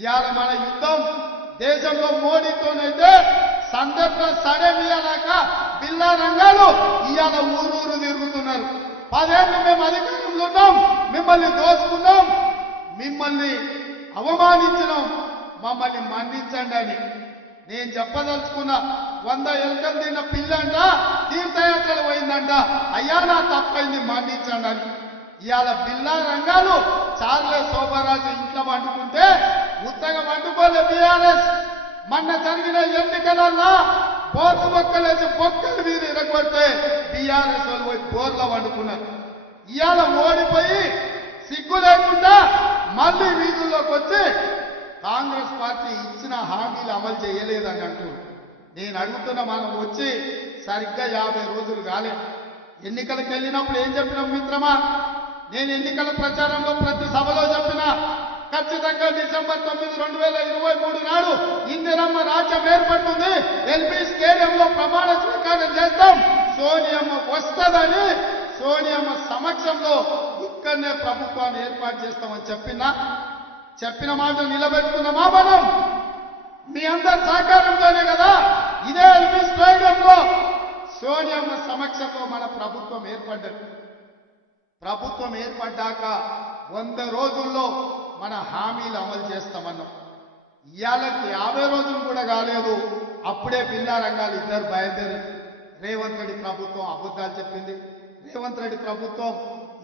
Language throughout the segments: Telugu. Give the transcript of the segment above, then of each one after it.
ఇవాళ మన యుద్ధం దేశంలో మోడీతోనైతే సందర్భ సడమియాలాక బిల్లా రంగాలు ఇవాళ ఊరూరు తిరుగుతున్నారు. పదేళ్ళు మేము అధికారంలో ఉన్నాం మిమ్మల్ని దోచుకున్నాం మిమ్మల్ని అవమానించినాం మమ్మల్ని మన్నించండి అని. నేను చెప్పదలుచుకున్న వంద ఎలుకలు తిన్న పిల్లంట తీర్థయాత్రలు పోయిందంట అయ్యా నా తప్పైంది మన్నించండి అని. ఇవాళ బిల్లా రంగాలు చార్లే శోభరాజు ఇంట్లో పండుకుంటే ఉత్తగా వండుకోలే బీఆర్ఎస్. మొన్న జరిగిన ఎన్నికలన్నా బోర్లు మొక్కలేసి బొక్కలు మీరు ఇరగొడితే బీఆర్ఎస్ వాళ్ళు పోయి బోర్లో వండుకున్నారు. ఇవాళ ఓడిపోయి సిగ్గు లేకుండా మళ్ళీ వీధుల్లోకి వచ్చి కాంగ్రెస్ పార్టీ ఇచ్చిన హామీలు అమలు చేయలేదని అంటూ నేను అడుగుతున్న మనం వచ్చి సరిగ్గా యాభై రోజులు కాలే. ఎన్నికలకు వెళ్ళినప్పుడు ఏం చెప్పినాం మిత్రమా? నేను ఎన్నికల ప్రచారంలో ప్రతి సభ డిసెంబర్ తొమ్మిది రెండు వేల ఇరవై మూడు నాడు ఇందిరమ్మ రాజ్యం ఏర్పడుతుంది. ఎల్పీ స్టేడియంలో ప్రమాణ స్వీకారం చేస్తాం సోనియమ్మ వస్తుందని సోనియమ్మ సమక్షంలో ఇక్కడనే ప్రభుత్వాన్ని ఏర్పాటు చేస్తామని చెప్పినా చెప్పిన మాట నిలబెట్టుకున్నామా మనం? మీ అందరి సహకారంతోనే కదా ఇదే ఎల్బీ స్టేడియంలో సోనియమ్మ సమక్షంలో మన ప్రభుత్వం ఏర్పడ్డది. ప్రభుత్వం ఏర్పడ్డాక వంద రోజుల్లో మన హామీలు అమలు చేస్తామన్నాం. ఇవాళకి యాభై రోజులు కూడా కాలేదు. అప్పుడే బిల్లా రంగాలు ఇద్దరు బయలుదేరి రేవంత్ రెడ్డి ప్రభుత్వం అబద్ధాలు చెప్పింది. రేవంత్ రెడ్డి ప్రభుత్వం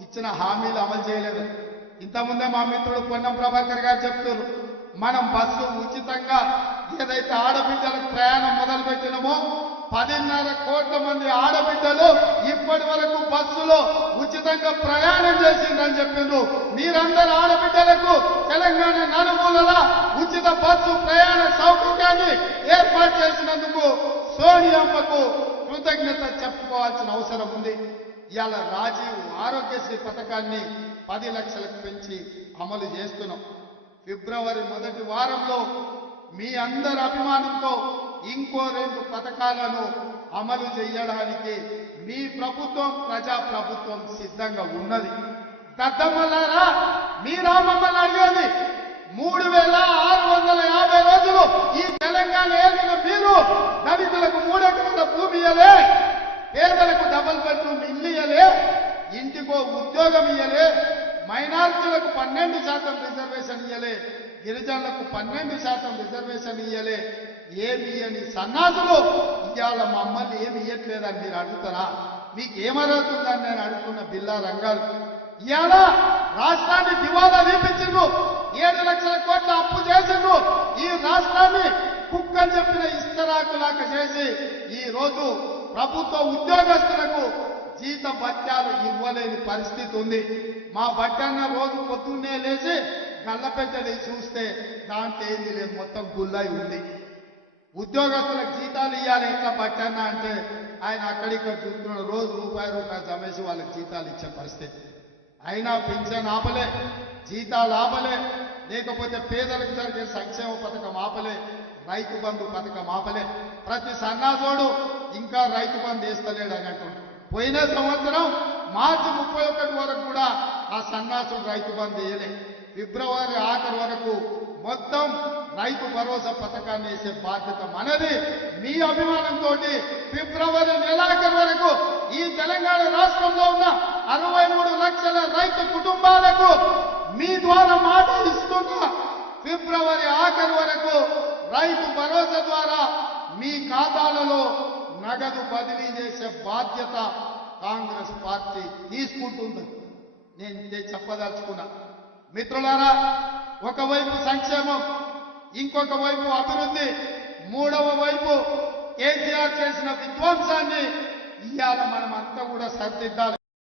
ఇచ్చిన హామీలు అమలు చేయలేదు. ఇంతకుముందే మా మిత్రుడు పొన్నం ప్రభాకర్ గారు చెప్తున్నారు. మనం బస్సు ఉచితంగా ఏదైతే ఆడబిడ్డలకు ప్రయాణం మొదలు పెట్టినామో పదిన్నర కోట్ల మంది ఆడబిడ్డలు ఇప్పటి వరకు బస్సులో ఉచితంగా ప్రయాణం చేసిందని చెప్పిండ్రు. మీరందరూ ఆడబిడ్డలకు తెలంగాణ నలుమూలల ఉచిత బస్సు ప్రయాణ సౌకర్యాన్ని ఏర్పాటు చేసినందుకు సోనియమ్మకు కృతజ్ఞత చెప్పుకోవాల్సిన అవసరం ఉంది. ఇవాళ రాజీవ్ ఆరోగ్యశ్రీ పథకాన్ని పది లక్షలకు పెంచి అమలు చేస్తున్నాం. ఫిబ్రవరి మొదటి వారంలో మీ అందరి అభిమానంతో ఇంకో రెండు పథకాలను అమలు చేయడానికి మీ ప్రభుత్వం ప్రజా ప్రభుత్వం సిద్ధంగా ఉన్నది. దద్దమ్మలారా మీరా మమ్మల్ని అడిగేది మూడు వేల ఆరు వందల యాభై రోజులు ఈ తెలంగాణ ఏలిన మీరు దళితులకు మూడెకరాల భూమి ఇయ్యలే పేదలకు డబల్ బెడ్రూమ్ ఇల్లు ఇయ్యలే ఇంటికో ఉద్యోగం ఇయ్యలే మైనారిటీలకు పన్నెండు శాతం రిజర్వేషన్ ఇయ్యలే గిరిజనులకు పన్నెండు శాతం రిజర్వేషన్ ఇయ్యలే ఏమి అని సన్నాసులు ఇవాళ మమ్మల్ని ఏమి ఇయ్యట్లేదని మీరు అడుగుతారా? మీకు ఏమరుగుతుందని నేను అడుగుతున్న బిల్లా రంగాలు ఇవాళ రాష్ట్రాన్ని దివాలా వీపించిండ్రు. ఏడు లక్షల కోట్ల అప్పు చేసిండ్రు. ఈ రాష్ట్రాన్ని కుక్కని చెప్పిన ఇస్తరాకులాక చేసి ఈ రోజు ప్రభుత్వ ఉద్యోగస్తులకు జీత భత్యాలు ఇవ్వలేని పరిస్థితి ఉంది. మా బట్టన్న రోజు పొద్దున్నే లేచి కళ్ళపెట్టని చూస్తే దాంట్లో ఏంది లేదు మొత్తం గుల్లై ఉంది. ఉద్యోగస్తులకు జీతాలు ఇవ్వాలి ఎట్లా పట్టన్న అంటే ఆయన అక్కడిక్కడ చూస్తున్నాడు. రోజు రూపాయి రూపాయి జమేసి వాళ్ళకి జీతాలు ఇచ్చే పరిస్థితి. అయినా పింఛన్ ఆపలే జీతాలు ఆపలే లేకపోతే పేదలకు జరిగే సంక్షేమ పథకం ఆపలే రైతు బంధు పథకం ఆపలే. ప్రతి సన్నాసోడు ఇంకా రైతు బంధు వేస్తలేడు అని పోయిన సంవత్సరం మార్చి ముప్పై ఒకటి వరకు కూడా ఆ సన్నాసుడు రైతు బంధు వేయలే. ఫిబ్రవరి ఆఖరి వరకు మొత్తం రైతు భరోసా పథకాన్ని వేసే బాధ్యత మనది. మీ అభిమానంతో ఫిబ్రవరి నెలాఖరు వరకు ఈ తెలంగాణ రాష్ట్రంలో ఉన్న అరవై మూడు లక్షల రైతు కుటుంబాలకు మీ ద్వారా మాట ఇస్తున్నా ఫిబ్రవరి ఆఖరి వరకు రైతు భరోసా ద్వారా మీ ఖాతాలలో నగదు బదిలీ చేసే బాధ్యత కాంగ్రెస్ పార్టీ తీసుకుంటుంది. నేను ఇదే చెప్పదలుచుకున్నా. మిత్రులారా ఒకవైపు సంక్షేమం ఇంకొక వైపు అభివృద్ధి మూడవ వైపు కేసీఆర్ చేసిన విధ్వంసాన్ని ఇవాళ మనం అంతా కూడా సరిదిద్దాలి.